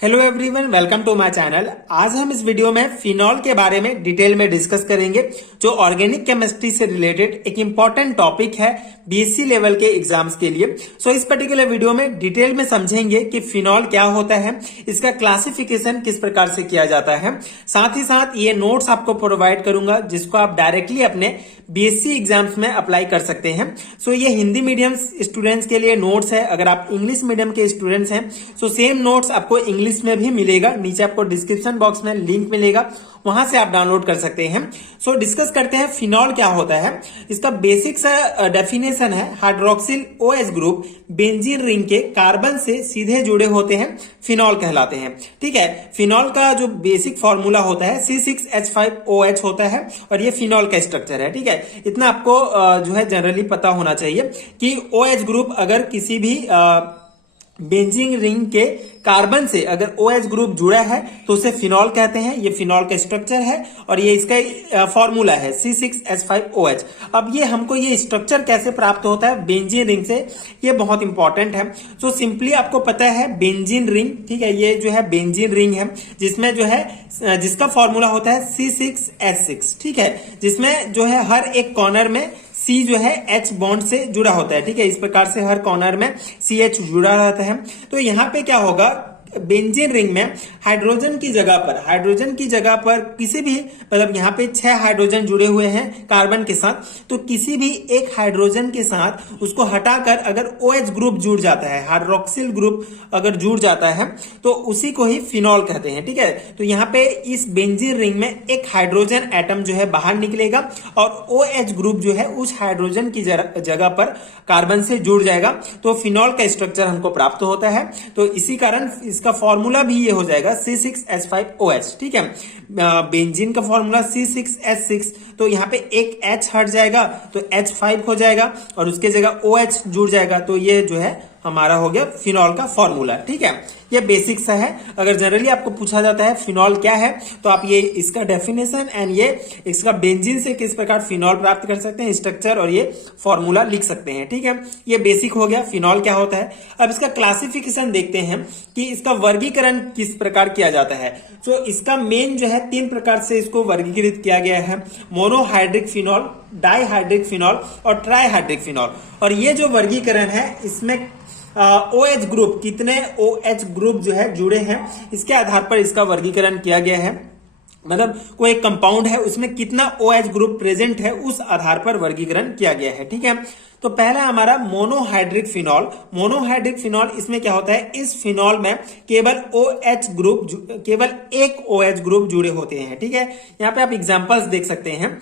Hello everyone, welcome to my channel. आज हम इस वीडियो में फिनॉल के बारे में डिटेल में डिस्कस करेंगे, जो ऑर्गेनिक केमिस्ट्री से रिलेटेड एक इंपॉर्टेंट टॉपिक है बीएससी लेवल के एग्जाम्स के लिए। सो इस पर्टिकुलर वीडियो में डिटेल में समझेंगे कि फिनॉल क्या होता है, इसका क्लासिफिकेशन किस प्रकार से किया जाता है। साथ ही साथ ये नोट्स आपको प्रोवाइड करूंगा जिसको आप डायरेक्टली अपने बीएससी एग्जाम्स में अप्लाई कर सकते हैं। सो ये हिंदी मीडियम स्टूडेंट्स के लिए नोट्स है। अगर आप इंग्लिश मीडियम के स्टूडेंट्स हैं सो सेम नोट्स आपको इंग्लिश में भी मिलेगा। नीचे आपको डिस्क्रिप्शन बॉक्स में लिंक मिलेगा, वहां से आप डाउनलोड कर सकते हैं। सो डिस्कस करते हैं फिनॉल क्या होता है। इसका बेसिक सा डेफिनेशन है, hydroxyl OH group benzene ring के कार्बन से सीधे जुड़े होते हैं, फिनॉल कहलाते हैं। ठीक है, फिनॉल का जो बेसिक फॉर्मूला होता है C6H5OH होता है और ये फिनॉल का स्ट्रक्चर है। ठीक है, इतना आपको जो है जनरली पता होना चाहिए कि OH ग्रुप अगर किसी भी बेंजीन रिंग के कार्बन से अगर OH ग्रुप जुड़ा है तो उसे फिनॉल कहते हैं। ये फिनॉल का स्ट्रक्चर है और ये इसका फॉर्मूला है C6H5OH। अब ये हमको ये स्ट्रक्चर कैसे प्राप्त होता है बेंजीन रिंग से, ये बहुत इंपॉर्टेंट है। सो सिंपली आपको पता है बेंजीन रिंग, ठीक है, ये जो है बेंजीन रिंग है जिसमें जो है जिसका फॉर्मूला होता है C6H6। ठीक है, जिसमें जो है हर एक कॉर्नर में C जो है H बॉन्ड से जुड़ा होता है। ठीक है, इस प्रकार से हर कॉर्नर में CH जुड़ा रहता है। तो यहाँ पे क्या होगा, बेंजीन रिंग में हाइड्रोजन की जगह पर किसी भी, मतलब यहाँ पे 6 हाइड्रोजन जुड़े हुए हैं कार्बन के साथ, तो किसी भी एक हाइड्रोजन के साथ उसको हटाकर अगर OH ग्रुप जुड़ जाता है, हाइड्रोक्सिल ग्रुप अगर जुड़ जाता है तो उसी को ही फिनॉल कहते हैं। ठीक है, तो यहाँ पे इस बेंजीन रिंग में एक हाइड्रोजन एटम जो है बाहर निकलेगा और OH ग्रुप जो है उस हाइड्रोजन की जगह पर कार्बन से जुड़ जाएगा, तो फिनॉल का स्ट्रक्चर हमको प्राप्त होता है। तो इसी कारण इसका फॉर्मूला भी ये हो जाएगा C6H5OH। ठीक है, बेंजीन का फॉर्मूला C6H6, तो यहाँ पे एक H हट जाएगा तो H5 हो जाएगा और उसके जगह OH जुड़ जाएगा, तो ये जो है हमारा हो गया फिनॉल का फॉर्मूला। ठीक है, ये बेसिक सा है। अगर जनरली आपको पूछा जाता है फिनॉल क्या है तो आप ये इसका डेफिनेशन एंड ये इसका बेंजीन से किस प्रकार फिनॉल प्राप्त कर सकते हैं, स्ट्रक्चर और ये फॉर्मूला लिख सकते हैं। ठीक है, ये बेसिक हो गया फिनॉल क्या होता है। अब इसका क्लासिफिकेशन देखते हैं कि इसका वर्गीकरण किस प्रकार किया जाता है। तो इसका मेन जो है 3 प्रकार से इसको वर्गीकृत किया गया है, मोनोहाइड्रिक फिनॉल, डाइहाइड्रिक फिनॉल और ट्राइहाइड्रिक फिनॉल। और ये जो वर्गीकरण है इसमें OH ग्रुप, कितने OH ग्रुप जो है जुड़े हैं, इसके आधार पर इसका वर्गीकरण किया गया है। मतलब कोई कंपाउंड है उसमें कितना OH ग्रुप प्रेजेंट है उस आधार पर वर्गीकरण किया गया है। ठीक है, तो पहला हमारा मोनोहाइड्रिक फिनॉल। मोनोहाइड्रिक फिनॉल, इसमें क्या होता है, इस फिनॉल में केवल केवल एक OH ग्रुप जुड़े होते हैं। ठीक है, यहाँ पे आप एग्जांपल्स देख सकते हैं।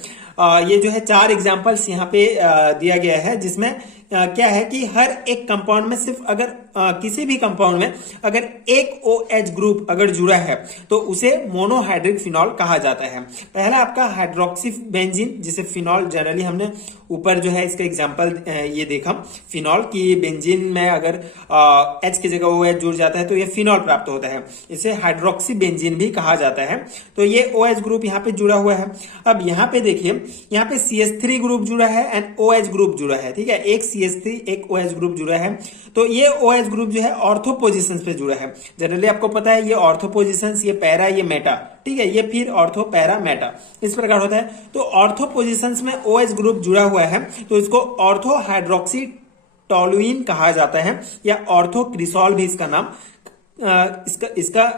ये जो है 4 एग्जांपल्स यहाँ पे दिया गया है, जिसमें क्या है कि हर एक कंपाउंड में सिर्फ अगर किसी भी कंपाउंड में अगर एक OH ग्रुप अगर जुड़ा है तो उसे मोनोहाइड्रिक फिनॉल कहा जाता है। पहला आपका हाइड्रोक्सी बेंजीन, जिसे फिनॉल जनरली हमने ऊपर जो है इसका एग्जांपल ये देखा फिनॉल की, बेंजीन में अगर H की जगह OH जुड़ जाता है तो ये फिनॉल प्राप्त होता है, इसे हाइड्रोक्सी बेंजीन भी कहा जाता है। तो ये OH ग्रुप यहाँ पे जुड़ा हुआ है। अब यहाँ पे देखिए, यहाँ पे CH3 ग्रुप जुड़ा है एंड OH ग्रुप जुड़ा है। ठीक है, एक CH3 एक OH ग्रुप जुड़ा है, तो ये OH ग्रुप जो है ऑर्थो पोजीशंस पे जुड़ा है। जनरली आपको पता है ये ऑर्थो पोजीशंस, ये पैरा, ये मेटा। ठीक है, ये फिर ऑर्थो पैरा मेटा इस प्रकार होता है। तो ऑर्थो पोजीशंस में OH ग्रुप जुड़ा हुआ है तो इसको ऑर्थो हाइड्रोक्सी टोलुइन कहा जाता है, या ऑर्थो क्रिसॉल भी इसका नाम इसका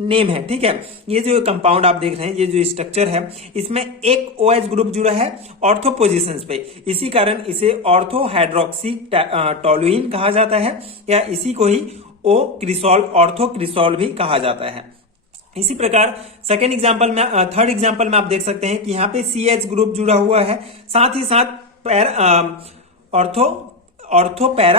नेम है। ठीक है, ये जो कंपाउंड आप देख रहे हैं, ये जो स्ट्रक्चर है, इसमें एक OH ग्रुप जुड़ा है ऑर्थो पोजीशंस पे, इसी कारण इसे ऑर्थो हाइड्रोक्सी टोलुइन कहा जाता है, या इसी को ही ऑर्थो क्रिसॉल भी कहा जाता है। इसी प्रकार सेकेंड एग्जांपल में, थर्ड एग्जांपल में आप देख सकते हैं कि यहाँ पे CH ग्रुप जुड़ा हुआ है, साथ ही साथ ऑर्थो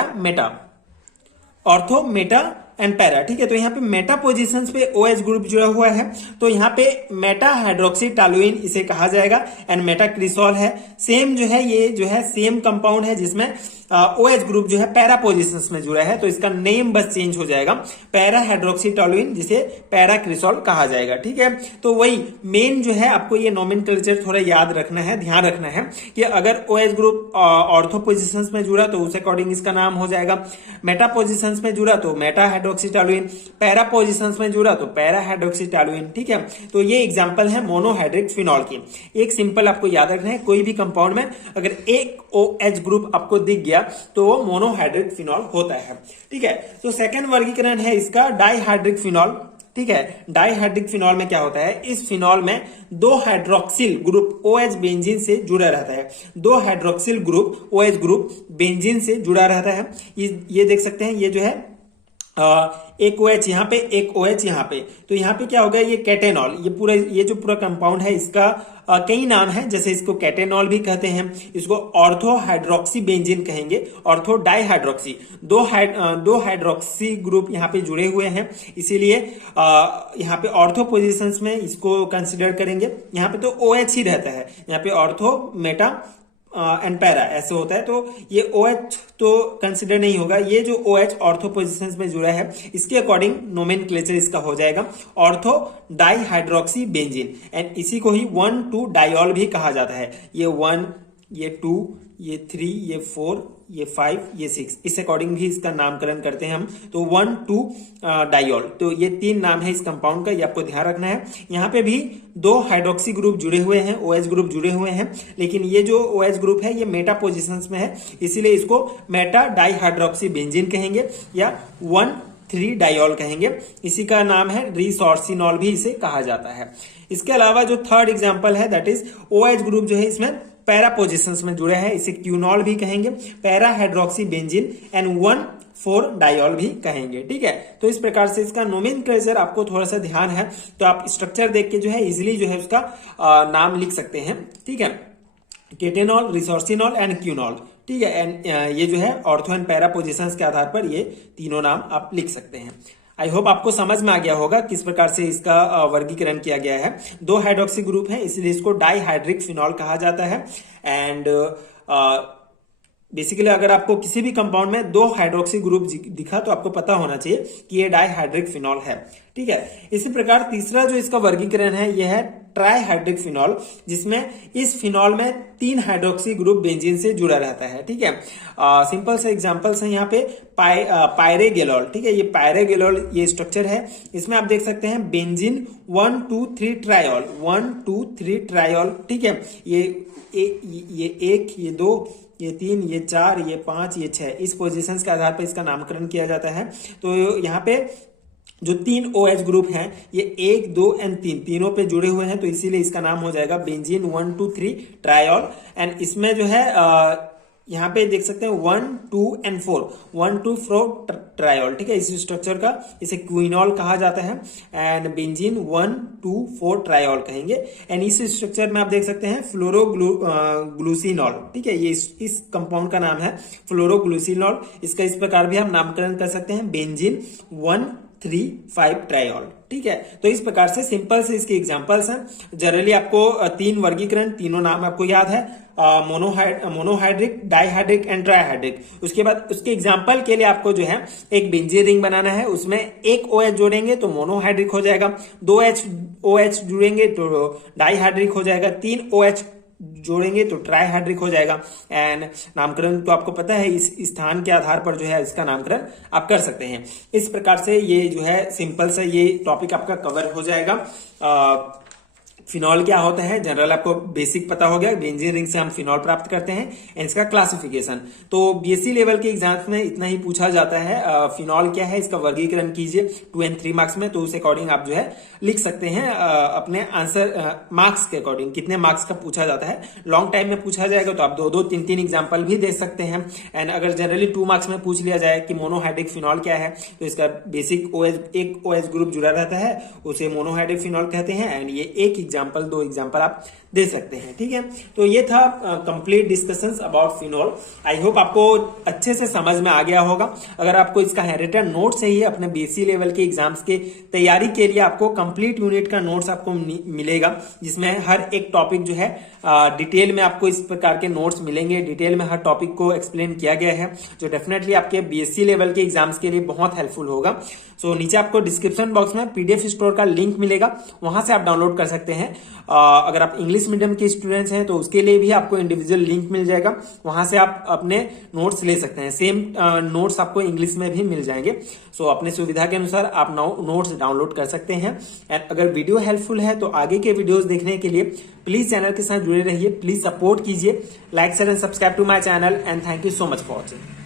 मेटा एंड पैरा। ठीक है, तो यहाँ पे मेटा पोजीशंस पे OH ग्रुप जुड़ा हुआ है, तो यहाँ पे मेटा हाइड्रोक्सी टोलुइन इसे कहा जाएगा एंड मेटा क्रिसॉल है। सेम जो है ये जो है सेम कंपाउंड है जिसमें OH ग्रुप जो है पैरा पोजीशंस में जुड़ा है, तो इसका नेम बस चेंज हो जाएगा, पैरा हाइड्रोक्सी टोलुइन, जिसे पैरा क्रिसॉल कहा जाएगा। ठीक है, तो वही मेन जो है आपको ये नोमेनक्लेचर थोड़ा याद रखना है, ध्यान रखना है कि अगर OH ग्रुप ऑर्थो पोजीशंस में जुड़ा तो उस अकॉर्डिंग इसका नाम हो जाएगा, मेटा पोजीशंस में जुड़ा तो मेटा हाइड्रोक्सीटोलुइन, पैरा पोजिशंस में जुड़ा तो पैरा हाइड्रोक्सीटोलुइन। ठीक है, तो ये एग्जांपल है मोनोहाइड्रिक फिनॉल की। एक सिंपल आपको याद रखना है, कोई भी कंपाउंड में अगर एक OH ग्रुप आपको दिख गया तो वो मोनोहाइड्रिक फिनॉल होता है। ठीक है, तो सेकंड वर्गीकरण है इसका डाइहाइड्रिक फिनॉल। ठीक है, डाइहाइड्रिक फिनॉल में क्या होता है, इस फिनॉल में दो हाइड्रोक्सिल ग्रुप OH बेंजीन से जुड़ा रहता है। दो hydroxyl group OH group benzene से जुड़ा रहता है। ये देख सकते हैं, ये जो है एक OH यहाँ पे, एक OH यहाँ पे, तो यहाँ पे क्या होगा, ये कैटेनॉल। ये जो पूरा कंपाउंड है इसका कई नाम है, जैसे इसको कैटेनॉल भी कहते हैं, इसको ऑर्थो हाइड्रोक्सी बेंजीन कहेंगे, ऑर्थो डाइहाइड्रोक्सी। दो हाइड्रोक्सी ग्रुप यहाँ पे जुड़े हुए हैं, इसीलिए यहाँ पे ऑर्थो पोजीशंस में इसको कंसिडर करेंगे। यहाँ पे तो OH ही रहता है, यहाँ पे ऑर्थो, मेटा एंड पैरा ऐसे होता है, तो ये OH तो कंसिडर नहीं होगा। ये जो OH ऑर्थो पोजिशंस में जुड़ा है, इसके अकॉर्डिंग नोमेनक्लेचर इसका हो जाएगा ऑर्थो डाइहाइड्रोक्सी बेंजीन, एंड इसी को ही 1,2 डाइऑल भी कहा जाता है। ये 1, ये 2, ये 3, ये 4, ये 5, ये 6, इस अकॉर्डिंग भी इसका नामकरण करते हैं हम। तो 1,2 डाइऑल, तो ये 3 नाम है इस कंपाउंड का, ये आपको ध्यान रखना है। यहाँ पे भी दो हाइड्रोक्सी ग्रुप जुड़े हुए हैं, OH ग्रुप जुड़े हुए हैं, लेकिन ये जो OH ग्रुप है ये मेटा पोजिशंस में है, इसीलिए इसको मेटा डाइहाइड्रोक्सी बेंजीन कहेंगे या 1,3 डाइऑल कहेंगे। इसी का नाम है रिसोर्सिनॉल भी इसे कहा जाता है। इसके अलावा जो थर्ड एग्जाम्पल है दैट इज OH ग्रुप जो है इसमें पैरा पोजिशंस में जुड़े हैं, इसे क्यूनॉल भी कहेंगे, para hydroxy benzene and 1,4 diol भी कहेंगे। ठीक है, तो इस प्रकार से इसका नोमेनक्लेचर आपको थोड़ा सा ध्यान है तो आप स्ट्रक्चर देख के जो है इजिली जो है उसका नाम लिख सकते हैं। ठीक है, केटेनॉल, रिसोर्सिनॉल एंड क्यूनॉल। ठीक है, एंड ये जो है ऑर्थो एंड पैरा पोजिशंस के आधार पर ये तीनों नाम आप लिख सकते हैं। आई होप आपको समझ में आ गया होगा किस प्रकार से इसका वर्गीकरण किया गया है। दो हाइड्रोक्सी ग्रुप है, इसलिए इसको डाइहाइड्रिक फिनॉल कहा जाता है। एंड बेसिकली अगर आपको किसी भी कंपाउंड में दो हाइड्रोक्सी ग्रुप दिखा तो आपको पता होना चाहिए कि ये डाइहाइड्रिक फिनॉल है। ठीक है, इसी प्रकार तीसरा जो इसका वर्गीकरण है यह है ट्राइहाइड्रिक फिनॉल, जिसमें इस फिनॉल में 3 हाइड्रोक्सी ग्रुप बेंजीन से जुड़ा रहता है। ठीक है, सिंपल से एग्जांपल्स हैं यहाँ पे पायरेगेलॉल। ठीक है, ये पायरेगेलॉल ये स्ट्रक्चर है, इसमें आप देख सकते हैं बेंजीन 1, 2, 3 ट्राइऑल, 1, 2, 3 ट्राइऑल। ठीक है, ये 1, ये 2, ये 3, ये 4, ये 5, ये 6, इस पोजीशंस के आधार पर इसका नामकरण किया जाता है। तो यहाँ पे जो 3 OH ग्रुप हैं ये 1, 2 एंड 3 तीनों पे जुड़े हुए हैं, तो इसीलिए इसका नाम हो जाएगा बेंजीन 1, 2, 3 ट्राइऑल। एंड इसमें जो है यहाँ पे देख सकते हैं 1, 2 एंड 4, 1, 2, 4 ट्राइऑल। ठीक है, इस स्ट्रक्चर का इसे क्विनॉल कहा जाता है एंड बेंजीन 1, 2, 4 ट्राइऑल कहेंगे। एंड इस स्ट्रक्चर में आप देख सकते हैं फ्लोरोग्लूसिनॉल। ठीक है, ये इस कंपाउंड का नाम है फ्लोरोग्लूसिनॉल। इसका इस प्रकार भी हम नामकरण कर सकते हैं बेंजीन 1, 3, 5 ट्राइऑल। ठीक है, तो इस प्रकार से सिंपल से इसके एग्जांपल्स हैं। जनरली आपको 3 वर्गीकरण, तीनों नाम आपको याद है, मोनोहाइड्रिक, डाइहाइड्रिक एंड ट्राइहाइड्रिक। उसके बाद उसके एग्जांपल के लिए आपको जो है एक बेंजीन रिंग बनाना है, उसमें एक OH जोड़ेंगे तो मोनोहाइड्रिक हो जाएगा, 2 OH जुड़ेंगे तो डाइहाइड्रिक हो जाएगा, 3 OH जोड़ेंगे तो ट्राइहाइड्रिक हो जाएगा। एंड नामकरण तो आपको पता है, इस स्थान के आधार पर जो है इसका नामकरण आप कर सकते हैं। इस प्रकार से ये जो है सिंपल सा ये टॉपिक आपका कवर हो जाएगा। फिनॉल क्या होता है जनरल आपको बेसिक पता हो गया, बेंजीन रिंग से हम फिनॉल प्राप्त करते हैं, एंड इसका क्लासिफिकेशन। तो BSc लेवल के एग्जाम्स में इतना ही पूछा जाता है, फिनॉल क्या है इसका वर्गीकरण कीजिए 2 and 3 मार्क्स में, तो उस अकॉर्डिंग आप जो है लिख सकते हैं अपने आंसर मार्क्स के अकॉर्डिंग, कितने मार्क्स का पूछा जाता है। लॉन्ग टाइम में पूछा जाएगा तो आप 2-2, 3-3 एग्जाम्पल भी दे सकते हैं। एंड अगर जनरली 2 मार्क्स में पूछ लिया जाए कि मोनोहाइड्रिक फिनॉल क्या है, तो इसका बेसिक एक OH ग्रुप जुड़ा रहता है, उसे मोनोहाइड्रिक फिनॉल कहते हैं। एंड ये एक एग्जाम्पल, 2 एग्जाम्पल आप दे सकते हैं। ठीक है, तो ये था complete discussions about phenol. I hope आपको अच्छे से समझ में आ गया होगा। अगर आपको इसका रिटन नोट चाहिए अपने BSc लेवल के एग्जाम्स के तैयारी के लिए, आपको कंप्लीट यूनिट का नोट्स आपको मिलेगा, जिसमें हर एक टॉपिक जो है डिटेल में आपको इस प्रकार के नोट्स मिलेंगे, डिटेल में हर टॉपिक को एक्सप्लेन किया गया है, जो डेफिनेटली आपके BSc लेवल के एग्जाम्स के लिए बहुत हेल्पफुल होगा। सो नीचे आपको डिस्क्रिप्शन बॉक्स में PDF स्टोर का लिंक मिलेगा, वहां से आप डाउनलोड कर सकते हैं हैं। अगर आप इंग्लिश मीडियम के स्टूडेंट्स हैं तो उसके लिए भी आपको इंडिविजुअल लिंक मिल जाएगा, वहां से आप अपने नोट्स ले सकते हैं। सेम नोट्स आपको इंग्लिश में भी मिल जाएंगे। सो अपनी सुविधा के अनुसार आप नोट्स डाउनलोड कर सकते हैं। एंड अगर वीडियो हेल्पफुल है तो आगे के वीडियोस देखने के लिए प्लीज चैनल के साथ जुड़े रहिए, प्लीज सपोर्ट कीजिए, like share and subscribe to my channel and thank you so much for watching.